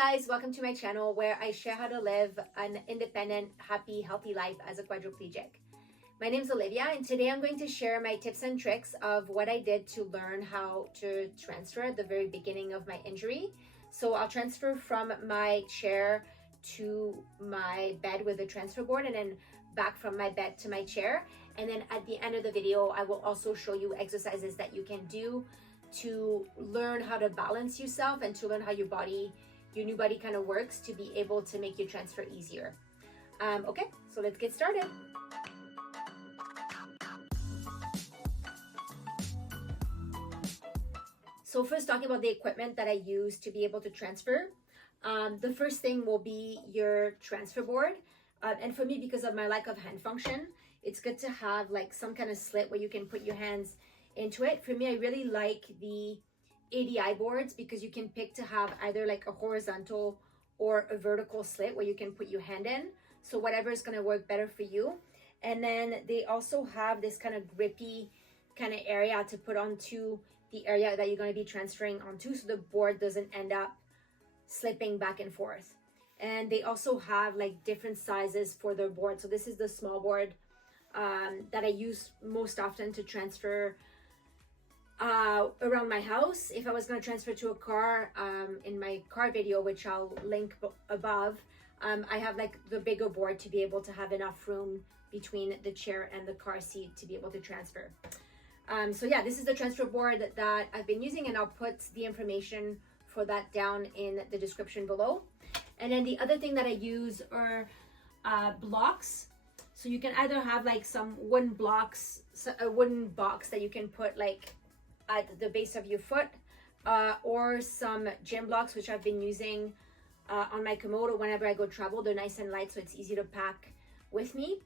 guys, welcome to my channel where I share how to live an independent, happy, healthy life as a quadriplegic. My name is Olivia and today I'm going to share my tips and tricks of what I did to learn how to transfer at the very beginning of my injury. So I'll transfer from my chair to my bed with a transfer board and then back from my bed to my chair. And then at the end of the video, I will also show you exercises that you can do to learn how to balance yourself and to learn how your new body kind of works to be able to make your transfer easier. Okay, so let's get started. So first, talking about the equipment that I use to be able to transfer. The first thing will be your transfer board. And for me, because of my lack of hand function, it's good to have like some kind of slit where you can put your hands into it. For me, I really like the ADI boards because you can pick to have either like a horizontal or a vertical slit where you can put your hand in. So whatever is going to work better for you. And then they also have this kind of grippy kind of area to put onto the area that you're going to be transferring onto, so the board doesn't end up slipping back and forth. And they also have like different sizes for their board. So this is the small board that I use most often to transfer around my house. If I was going to transfer to a car, in my car video, which I'll link above, I have like the bigger board to be able to have enough room between the chair and the car seat to be able to transfer. So yeah, this is the transfer board that I've been using, and I'll put the information for that down in the description below. And then the other thing that I use are blocks. So you can either have like some wooden blocks, a wooden box that you can put like at the base of your foot, or some gym blocks, which I've been using on my Komodo whenever I go travel. They're nice and light, so it's easy to pack with me.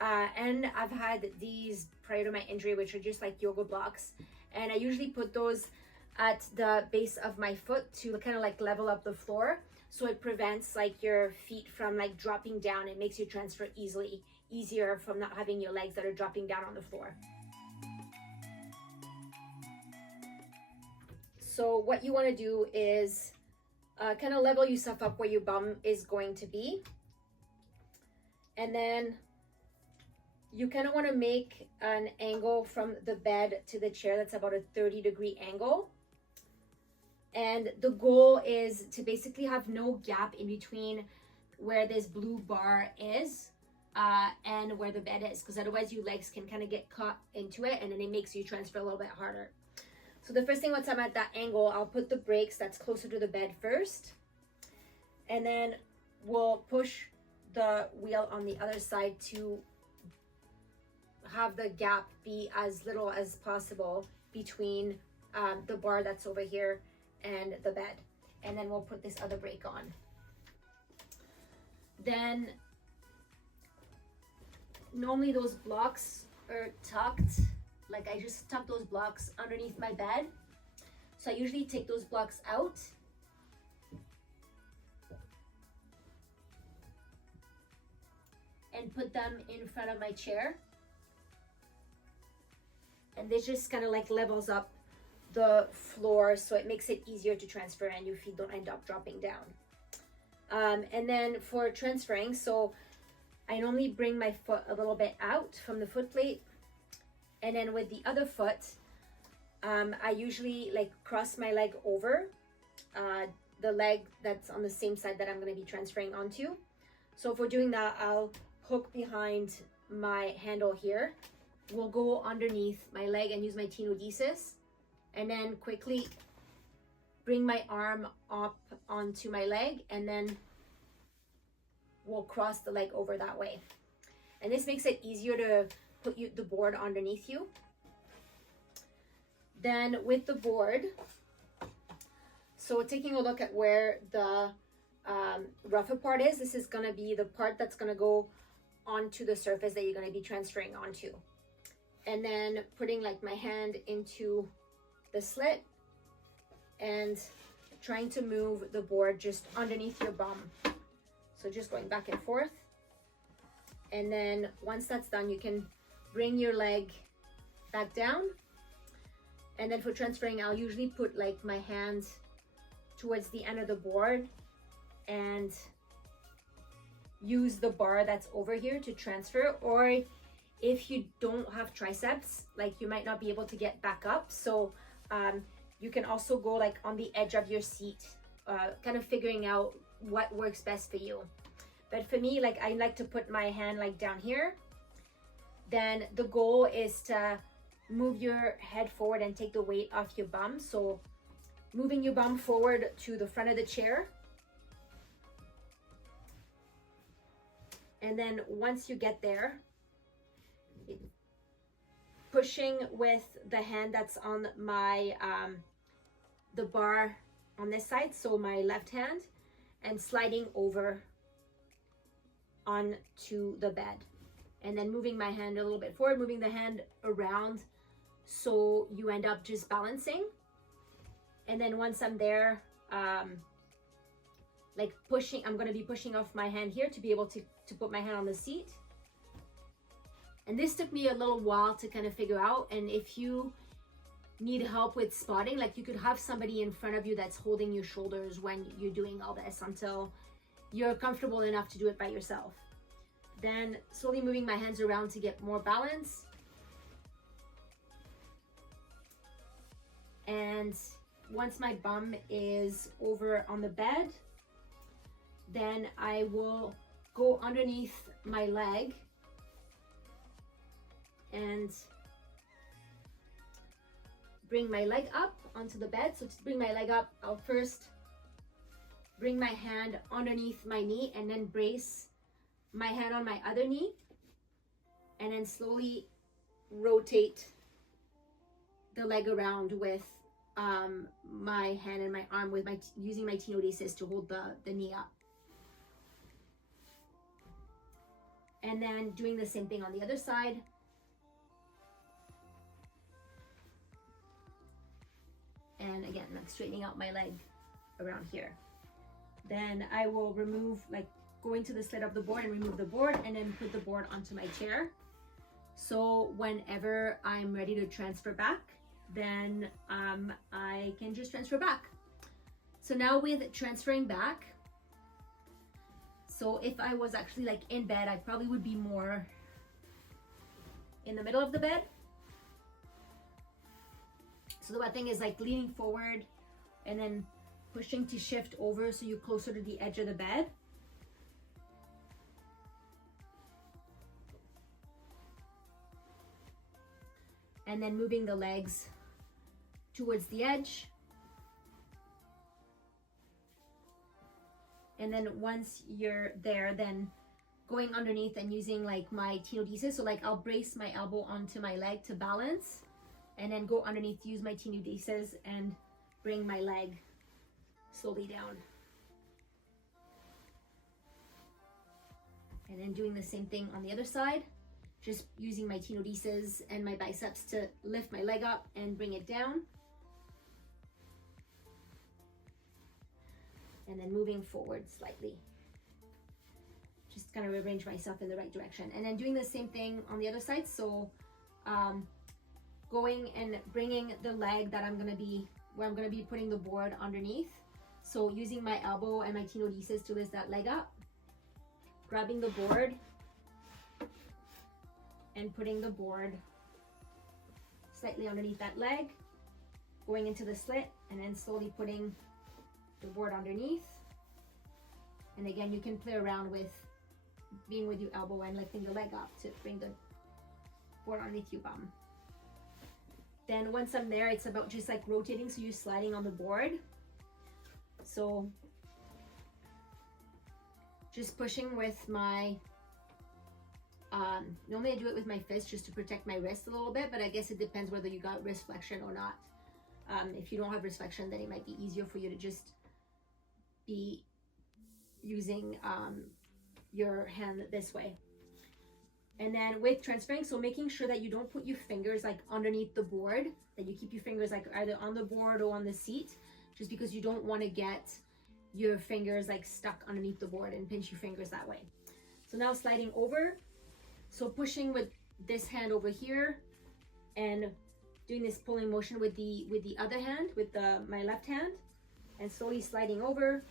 And I've had these prior to my injury, which are just like yoga blocks. And I usually put those at the base of my foot to kind of like level up the floor. So it prevents like your feet from like dropping down. It makes you transfer easier from not having your legs that are dropping down on the floor. So what you want to do is kind of level yourself up where your bum is going to be. And then you kind of want to make an angle from the bed to the chair that's about a 30-degree angle. And the goal is to basically have no gap in between where this blue bar is and where the bed is, because otherwise your legs can kind of get caught into it and then it makes you transfer a little bit harder. So the first thing, once I'm at that angle, I'll put the brakes that's closer to the bed first, and then we'll push the wheel on the other side to have the gap be as little as possible between the bar that's over here and the bed. And then we'll put this other brake on. Then normally those blocks are tucked, like I just tuck those blocks underneath my bed. So I usually take those blocks out and put them in front of my chair. And this just kind of like levels up the floor, so it makes it easier to transfer and your feet don't end up dropping down. And then for transferring, so I normally bring my foot a little bit out from the foot plate, and then with the other foot, I usually like cross my leg over the leg that's on the same side that I'm going to be transferring onto. So if we're doing that, I'll hook behind my handle here. We'll go underneath my leg and use my tenodesis, and then quickly bring my arm up onto my leg, and then we'll cross the leg over that way. And this makes it easier to put the board underneath you. Then with the board, so taking a look at where the rougher part is, this is going to be the part that's going to go onto the surface that you're going to be transferring onto. And then putting like my hand into the slit and trying to move the board just underneath your bum. So just going back and forth. And then once that's done, you can bring your leg back down. And then for transferring, I'll usually put like my hand towards the end of the board and use the bar that's over here to transfer. Or if you don't have triceps, like you might not be able to get back up, so you can also go like on the edge of your seat, kind of figuring out what works best for you. But for me, like I like to put my hand like down here. Then the goal is to move your head forward and take the weight off your bum. So moving your bum forward to the front of the chair. And then once you get there, pushing with the hand that's on my, the bar on this side, so my left hand, and sliding over onto the bed. And then moving my hand a little bit forward, moving the hand around so you end up just balancing. And then once I'm there, like pushing, I'm gonna be pushing off my hand here to be able to put my hand on the seat. And this took me a little while to kind of figure out. And if you need help with spotting, like you could have somebody in front of you that's holding your shoulders when you're doing all this until you're comfortable enough to do it by yourself. Then slowly moving my hands around to get more balance. And once my bum is over on the bed, then I will go underneath my leg and bring my leg up onto the bed. So to bring my leg up, I'll first bring my hand underneath my knee and then brace my hand on my other knee, and then slowly rotate the leg around with my hand and my arm, with using my tenodesis to hold the knee up. And then doing the same thing on the other side. And again, like straightening out my leg around here. Then I will remove, like go into the slit of the board and remove the board, and then put the board onto my chair. So whenever I'm ready to transfer back, then I can just transfer back. So now with transferring back, so if I was actually like in bed, I probably would be more in the middle of the bed. So the one thing is like leaning forward and then pushing to shift over so you're closer to the edge of the bed. And then moving the legs towards the edge. And then once you're there, then going underneath and using like my tenodesis. So like I'll brace my elbow onto my leg to balance, and then go underneath, use my tenodesis and bring my leg slowly down. And then doing the same thing on the other side, just using my tenodesis and my biceps to lift my leg up and bring it down. And then moving forward slightly. Just kind of rearrange myself in the right direction. And then doing the same thing on the other side. So going and bringing the leg that where I'm gonna be putting the board underneath. So using my elbow and my tenodesis to lift that leg up, grabbing the board and putting the board slightly underneath that leg, going into the slit, and then slowly putting the board underneath. And again, you can play around with being with your elbow and lifting the leg up to bring the board underneath your bum. Then once I'm there, it's about just like rotating, so you're sliding on the board. So just pushing with my, normally I do it with my fist just to protect my wrist a little bit, but I guess it depends whether you got wrist flexion or not. If you don't have wrist flexion, then it might be easier for you to just be using your hand this way. And then with transferring, so making sure that you don't put your fingers like underneath the board, that you keep your fingers like either on the board or on the seat, just because you don't want to get your fingers like stuck underneath the board and pinch your fingers that way. So now sliding over, so pushing with this hand over here and doing this pulling motion with the other hand, with my left hand, and slowly sliding over,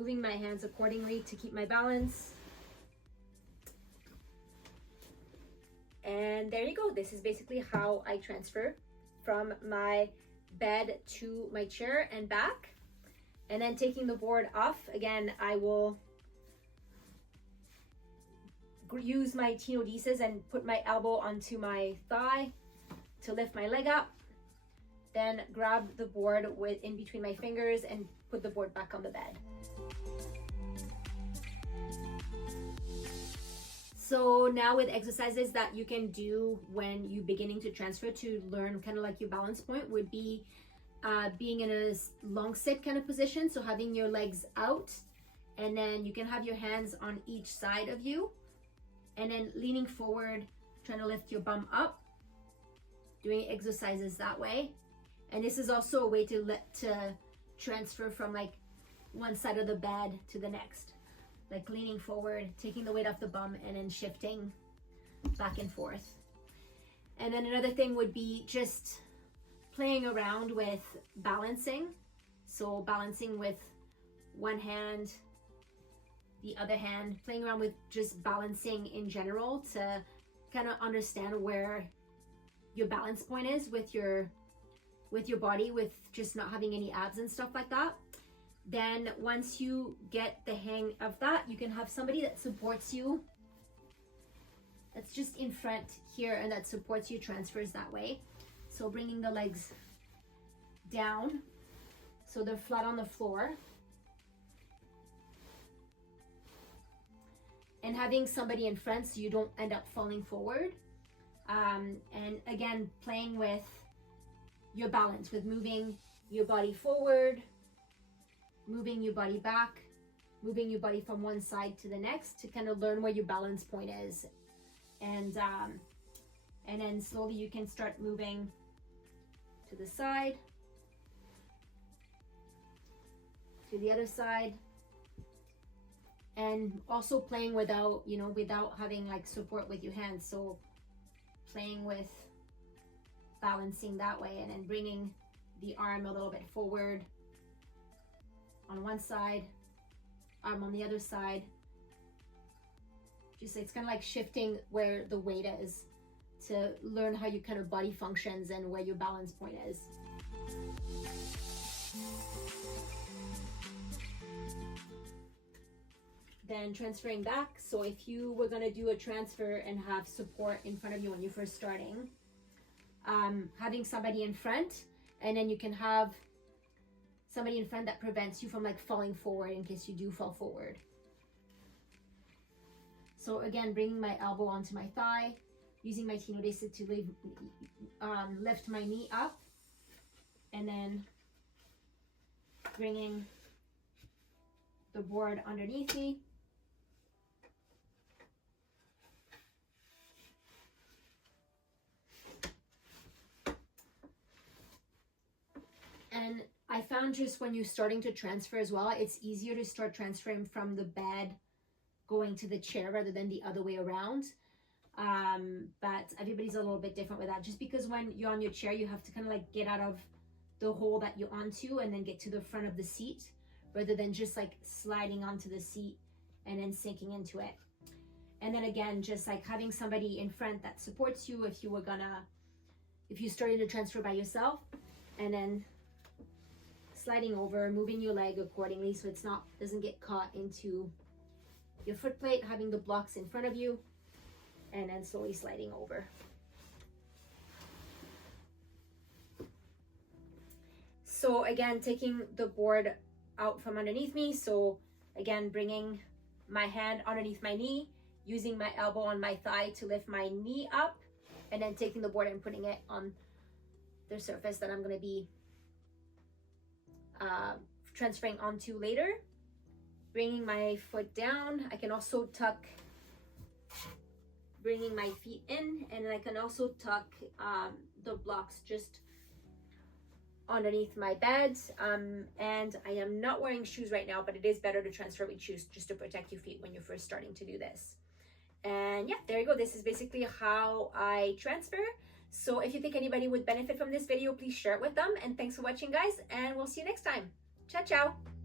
moving my hands accordingly to keep my balance. And there you go. This is basically how I transfer from my bed to my chair and back. And then taking the board off, again, I will use my tenodesis and put my elbow onto my thigh to lift my leg up. Then grab the board in between my fingers and put the board back on the bed. So now with exercises that you can do when you're beginning to transfer to learn kind of like your balance point would be being in a long sit kind of position. So having your legs out, and then you can have your hands on each side of you, and then leaning forward, trying to lift your bum up, doing exercises that way. And this is also a way to transfer from like one side of the bed to the next, like leaning forward, taking the weight off the bum, and then shifting back and forth. And then another thing would be just playing around with balancing. So balancing with one hand, the other hand, playing around with just balancing in general to kind of understand where your balance point is with your body, with just not having any abs and stuff like that. Then once you get the hang of that, you can have somebody that supports you, that's just in front here, and that supports you, transfers that way. So bringing the legs down so they're flat on the floor, and having somebody in front so you don't end up falling forward. And again, playing with your balance, with moving your body forward, moving your body back, moving your body from one side to the next to kind of learn where your balance point is. And then slowly you can start moving to the side, to the other side, and also playing without having like support with your hands. So playing with balancing that way, and then bringing the arm a little bit forward on one side, arm on the other side. Just, it's kind of like shifting where the weight is to learn how your kind of body functions and where your balance point is. Then transferring back. So if you were going to do a transfer and have support in front of you when you're first starting, having somebody in front, and then you can have somebody in front that prevents you from like falling forward in case you do fall forward. So again, bringing my elbow onto my thigh, using my tenodesis to lift my knee up, and then bringing the board underneath me. And I found just when you're starting to transfer as well, it's easier to start transferring from the bed going to the chair rather than the other way around. But everybody's a little bit different with that, just because when you're on your chair, you have to kind of like get out of the hole that you're onto and then get to the front of the seat, rather than just like sliding onto the seat and then sinking into it. And then again, just like having somebody in front that supports you if you're starting to transfer by yourself, and then sliding over, moving your leg accordingly so it's doesn't get caught into your foot plate, having the blocks in front of you, and then slowly sliding over. So again, taking the board out from underneath me. So again, bringing my hand underneath my knee, using my elbow on my thigh to lift my knee up, and then taking the board and putting it on the surface that I'm going to be transferring onto later. Bringing my foot down. I can also tuck, bringing my feet in, and I can also tuck the blocks just underneath my bed. And I am not wearing shoes right now, but it is better to transfer with shoes just to protect your feet when you're first starting to do this. And yeah, there you go. This is basically how I transfer. So if you think anybody would benefit from this video, please share it with them. And thanks for watching, guys, and we'll see you next time. Ciao, ciao.